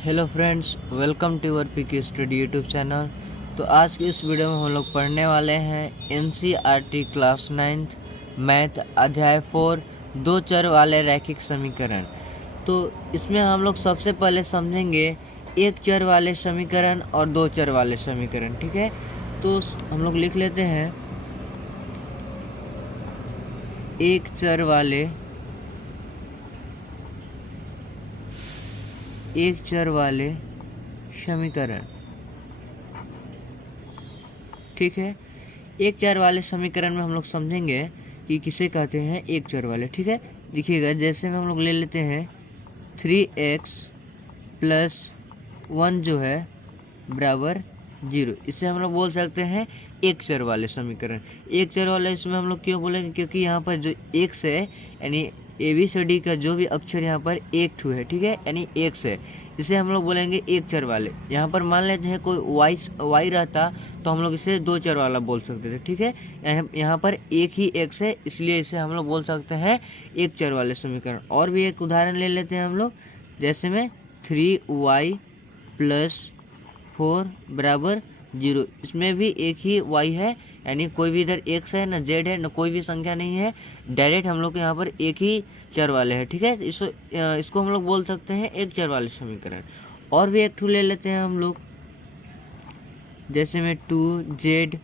Hello friends, welcome to our PK study YouTube channel. तो आज की इस वीडियो में हम लोग पढ़ने वाले हैं एनसीईआरटी क्लास 9th मैथ अध्याय 4 दो चर वाले रैखिक समीकरण। तो इसमें हम लोग सबसे पहले समझेंगे एक चर वाले समीकरण और दो चर वाले समीकरण। ठीक है, तो हम लोग लिख लेते हैं एक चर वाले समीकरण। ठीक है, एक चर वाले समीकरण में हम लोग समझेंगे कि किसे कहते हैं एक चर वाले। ठीक है, देखिएगा जैसे में हम लोग ले लेते हैं 3x + 1 जो है बराबर 0। इसे हम लोग बोल सकते हैं एक चर वाले समीकरण। एक चर वाले इसमें हम लोग क्यों बोलेंगे, क्योंकि यहाँ पर जो x है यानी ABCD का जो भी अक्षर यहाँ पर एक ठू है। ठीक है, यानी x है, इसे हम लोग बोलेंगे एक चर वाले। यहाँ पर मान लेते हैं कोई y रहता तो हम लोग इसे दो चर वाला बोल सकते थे। ठीक है, यहाँ पर एक ही x है, इसलिए इसे हम लोग बोल सकते हैं एक चर वाले समीकरण। और भी एक उदाहरण ले लेते हैं हम लोग, जैसे में 3y + 4 बराबर 0। इसमें भी एक ही y है, यानी कोई भी इधर x है, न z है, न कोई भी संख्या नहीं है, डायरेक्ट हम लोग के यहाँ पर एक ही चर वाले हैं। ठीक है, इसको हम लोग बोल सकते हैं एक चर वाले समीकरण। और भी एक ठू ले लेते हैं हम लोग, जैसे में 2z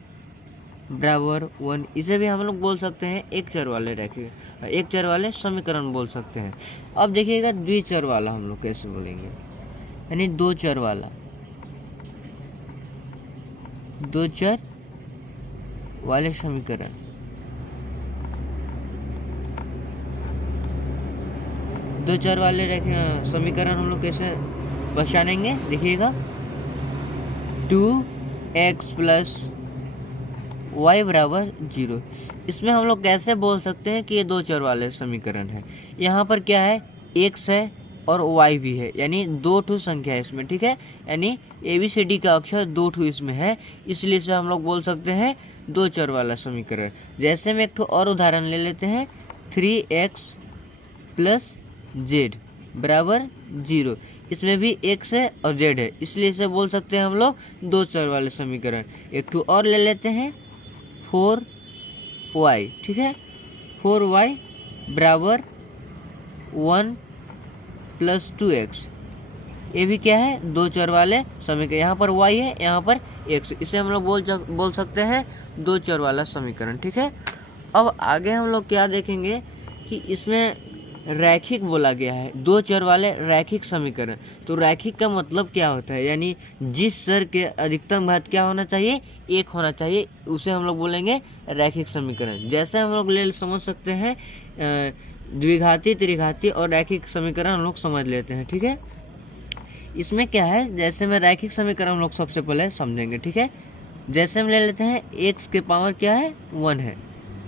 बराबर 1। इसे भी हम लोग बोल सकते हैं एक चर वाले एक चर वाले समीकरण बोल सकते हैं। अब देखिएगा द्विचर वाला हम लोग कैसे बोलेंगे, यानी दो चर वाला, दो चर वाले समीकरण। दो चर वाले समीकरण हम लोग कैसे पहचानेंगे, देखिएगा 2x + y बराबर 0। इसमें हम लोग कैसे बोल सकते हैं कि ये दो चर वाले समीकरण है। यहाँ पर क्या है, x है और y भी है, यानी दो ठू संख्या है इसमें। ठीक है, यानी ABCD का अक्षर दो ठू इसमें है, इसलिए इसे हम लोग बोल सकते हैं दो चर वाला समीकरण। जैसे में एक ठो और उदाहरण ले लेते हैं, 3x + z बराबर 0। इसमें भी x है और z है, इसलिए इसे बोल सकते हैं हम लोग दो चर वाले समीकरण। एक ठो और ले लेते हैं 4y। ठीक है, 4y बराबर 1 + 2x। ये भी क्या है, दो चर वाले समीकरण। यहाँ पर y है, यहाँ पर x, इसे हम लोग बोल सकते हैं दो चर वाला समीकरण। ठीक है, अब आगे हम लोग क्या देखेंगे कि इसमें रैखिक बोला गया है, दो चर वाले रैखिक समीकरण। तो रैखिक का मतलब क्या होता है, यानी जिस चर के अधिकतम घात क्या होना चाहिए, एक होना चाहिए, उसे हम लोग बोलेंगे रैखिक समीकरण। जैसे हम लोग समझ सकते हैं द्विघाती, त्रिघाती और रैखिक समीकरण हम लोग समझ लेते हैं। ठीक है, इसमें क्या है, जैसे में रैखिक समीकरण हम लोग सबसे पहले समझेंगे। ठीक है, जैसे हम ले लेते हैं x के पावर क्या है, 1 है,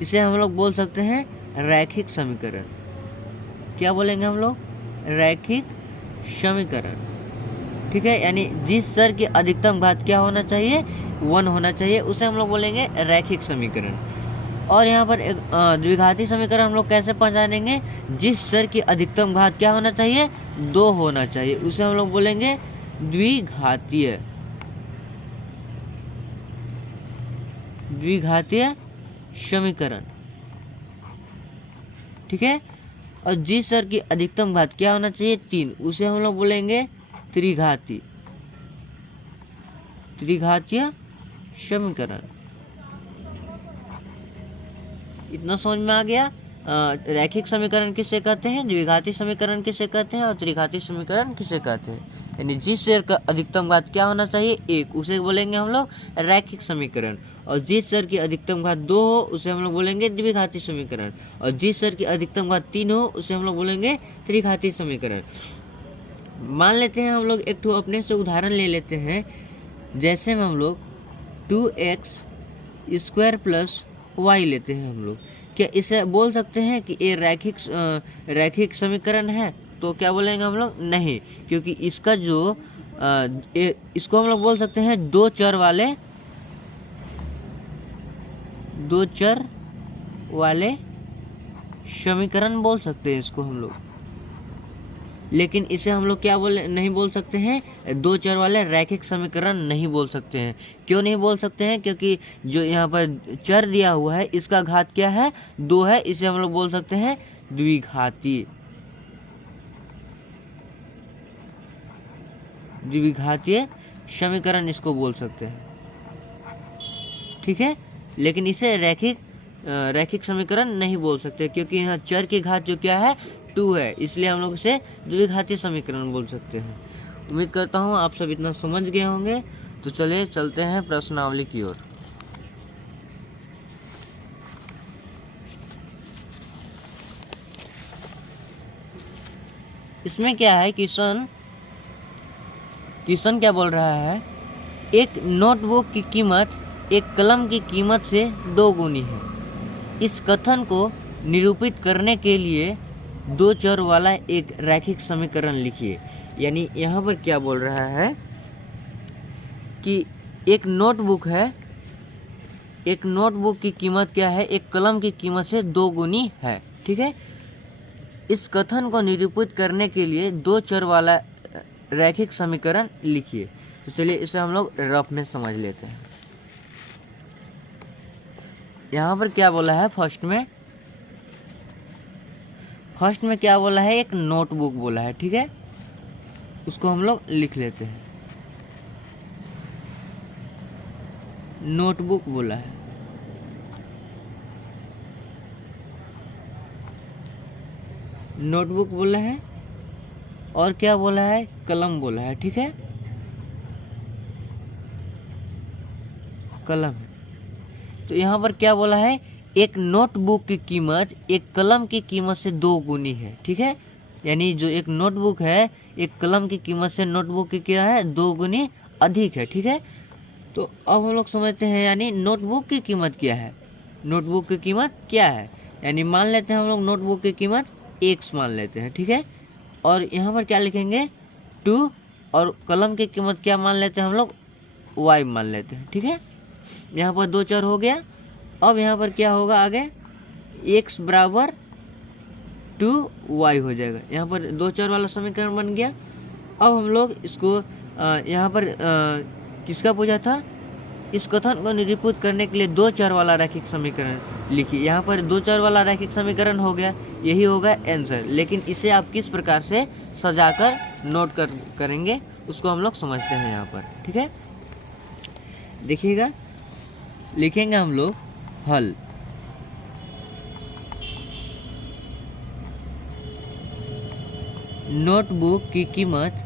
इसे हम लोग बोल सकते हैं रैखिक समीकरण। क्या बोलेंगे हम लोग, रैखिक समीकरण। ठीक है, यानी जिस चर की अधिकतम घात क्या होना चाहिए, 1 होना चाहिए, उसे हम लोग बोलेंगे रैखिक समीकरण। और यहाँ पर एक द्विघाती समीकरण हम लोग कैसे पहचानेंगे, जिस चर की अधिकतम घात क्या होना चाहिए, 2 होना चाहिए, उसे हम लोग बोलेंगे द्विघातीय समीकरण। ठीक है, और जिस चर की अधिकतम घात क्या होना चाहिए, 3, उसे हम लोग बोलेंगे त्रिघातीय समीकरण। इतना समझ में आ गया। रैखिक समीकरण किसे कहते हैं, द्विघाती समीकरण किसे कहते हैं और त्रिघाती समीकरण किसे कहते हैं। यानी जिस चर का अधिकतम घात क्या होना चाहिए, 1, उसे बोलेंगे हम लोग रैखिक समीकरण। और जिस चर की अधिकतम घात 2 हो, उसे हम लोग बोलेंगे द्विघाती समीकरण। और जिस चर की अधिकतम घात 3 हो, उसे हम लोग बोलेंगे त्रिघाती समीकरण। मान लेते हैं हम लोग एक ठो अपने से उदाहरण ले लेते हैं, जैसे में हम लोग 2x ² + y लेते हैं हम लोग। क्या इसे बोल सकते हैं कि ये रैखिक समीकरण है, तो क्या बोलेंगे हम लोग, नहीं, क्योंकि इसका जो इसको हम लोग बोल सकते हैं दो चर वाले समीकरण बोल सकते हैं इसको हम लोग। लेकिन इसे हम लोग क्या नहीं बोल सकते हैं, दो चर वाले रैखिक समीकरण नहीं बोल सकते हैं। क्यों नहीं बोल सकते हैं? क्योंकि जो यहाँ पर चर दिया हुआ है इसका घात क्या है, 2 है, इसे हम लोग बोल सकते हैं द्विघाती समीकरण इसको बोल सकते हैं, ठीक है। लेकिन इसे रैखिक समीकरण नहीं बोल सकते, क्योंकि यहाँ चर की घात जो क्या है 2 है, इसलिए हम लोग इसे द्विघाती समीकरण बोल सकते हैं। उम्मीद करता हूँ आप सब इतना समझ गए होंगे। तो चलिए चलते हैं प्रश्नावली की ओर। इसमें क्या है, किशन क्या बोल रहा है, एक नोटबुक की कीमत एक कलम की कीमत से 2 गुनी है। इस कथन को निरूपित करने के लिए 2 चर वाला एक रैखिक समीकरण लिखिए। यानी यहाँ पर क्या बोल रहा है कि एक नोटबुक है, एक नोटबुक की कीमत क्या है, एक कलम की कीमत से 2 गुनी है, ठीक है। इस कथन को निरूपित करने के लिए 2 चर वाला रैखिक समीकरण लिखिए। तो चलिए इसे हम लोग रफ में समझ लेते हैं। यहाँ पर क्या बोला है, फर्स्ट में क्या बोला है, एक नोटबुक बोला है, ठीक है। उसको हम लोग लिख लेते हैं, नोटबुक बोला है। नोटबुक बोला है और क्या बोला है, कलम बोला है, ठीक है, कलम। तो यहाँ पर क्या बोला है, एक नोटबुक की कीमत एक कलम की कीमत से 2 गुनी है, ठीक है। यानी जो एक नोटबुक है एक कलम की कीमत से नोटबुक की क्या है, 2 गुनी अधिक है, ठीक है। तो अब हम लोग समझते हैं, यानी नोटबुक की कीमत क्या है, नोटबुक की कीमत क्या है। यानी मान लेते हैं हम लोग नोटबुक की कीमत x मान लेते हैं, ठीक है। और यहाँ पर क्या लिखेंगे 2, और कलम की कीमत क्या मान लेते हैं हम लोग, y मान लेते हैं, ठीक है। यहाँ पर 2 चर हो गया। अब यहाँ पर क्या होगा आगे, x बराबर 2y हो जाएगा। यहाँ पर 2 चर वाला समीकरण बन गया। अब हम लोग इसको यहाँ पर किसका पूछा था, इस कथन को निरूपित करने के लिए 2 चर वाला रैखिक समीकरण लिखिए। यहाँ पर 2 चर वाला रैखिक समीकरण हो गया, यही होगा आंसर। लेकिन इसे आप किस प्रकार से सजाकर नोट करेंगे उसको हम लोग समझते हैं यहाँ पर, ठीक है। देखिएगा, लिखेंगे हम लोग हल। नोटबुक की कीमत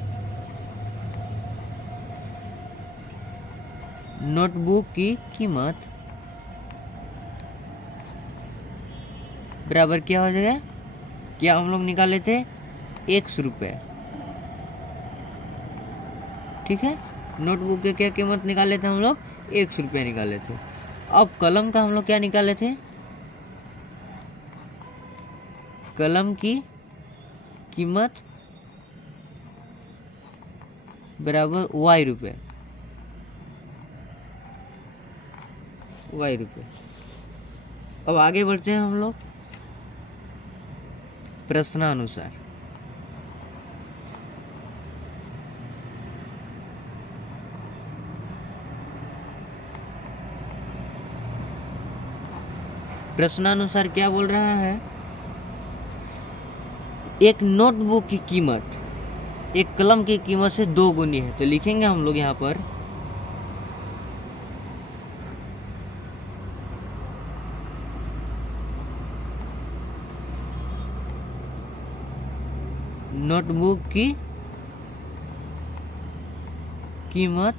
बराबर क्या हो जाएगा, क्या हम लोग निकाले थे, 100 रुपये, ठीक है। नोटबुक के क्या कीमत निकाले थे हम लोग, 100 रुपये निकाले थे। अब कलम का हम लोग क्या निकाले थे, कलम की कीमत बराबर y रुपये, अब आगे बढ़ते हैं हम लोग प्रश्नानुसार। प्रश्नानुसार क्या बोल रहा है, एक नोटबुक की कीमत एक कलम की कीमत से 2 गुनी है। तो लिखेंगे हम लोग यहाँ पर नोटबुक की कीमत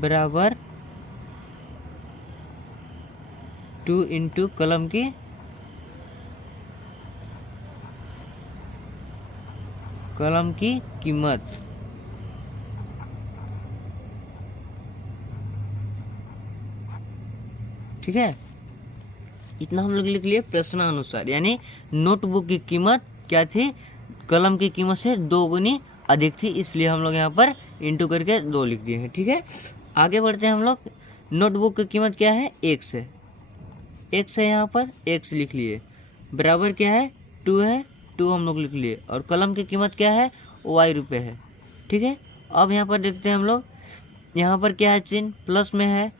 बराबर 2 इंटू कलम की कीमत, ठीक है। इतना हम लोग लिख लिए प्रश्नानुसार। यानी नोटबुक की कीमत क्या थी, कलम की कीमत से 2 गुनी अधिक थी, इसलिए हम लोग यहाँ पर इंटू करके 2 लिख दिए हैं, ठीक है। आगे बढ़ते हैं हम लोग, नोटबुक की कीमत क्या है, 1 है, यहाँ पर x लिख लिए, बराबर क्या है 2 है, 2 हम लोग लिख लिए, और कलम की कीमत क्या है, y रुपये है। ठीक है, अब यहाँ पर देखते हैं हम लोग, यहाँ पर क्या है, चिन्ह प्लस में है,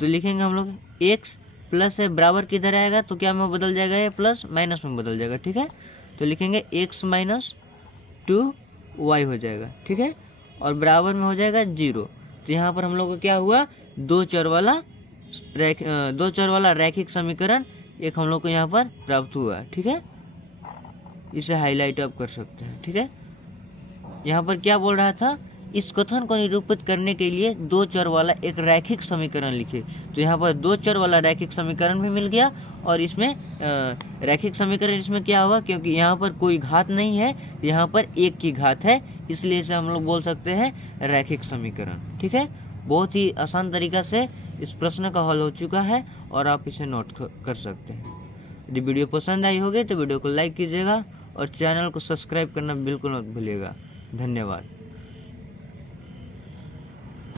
तो लिखेंगे हम लोग x प्लस है, बराबर किधर आएगा, तो क्या में बदल जाएगा, ये प्लस माइनस में बदल जाएगा। ठीक है, तो लिखेंगे x माइनस 2y हो जाएगा। ठीक है, और बराबर में हो जाएगा 0। तो यहाँ पर हम लोग को क्या हुआ, दो चर वाला रैखिक समीकरण एक हम लोग को यहाँ पर प्राप्त हुआ। ठीक है, इसे हाईलाइट आप कर सकते हैं। ठीक है, यहाँ पर क्या बोल रहा था, इस कथन को निरूपित करने के लिए दो चर वाला एक रैखिक समीकरण लिखे। तो यहाँ पर दो चर वाला रैखिक समीकरण भी मिल गया, और इसमें रैखिक समीकरण इसमें क्या होगा, क्योंकि यहाँ पर कोई घात नहीं है, यहाँ पर एक की घात है, इसलिए इसे हम लोग बोल सकते हैं रैखिक समीकरण। ठीक है, बहुत ही आसान तरीका से इस प्रश्न का हल हो चुका है, और आप इसे नोट कर सकते हैं। यदि वीडियो पसंद आई होगी तो वीडियो को लाइक कीजिएगा, और चैनल को सब्सक्राइब करना बिल्कुल मत भूलिएगा। धन्यवाद।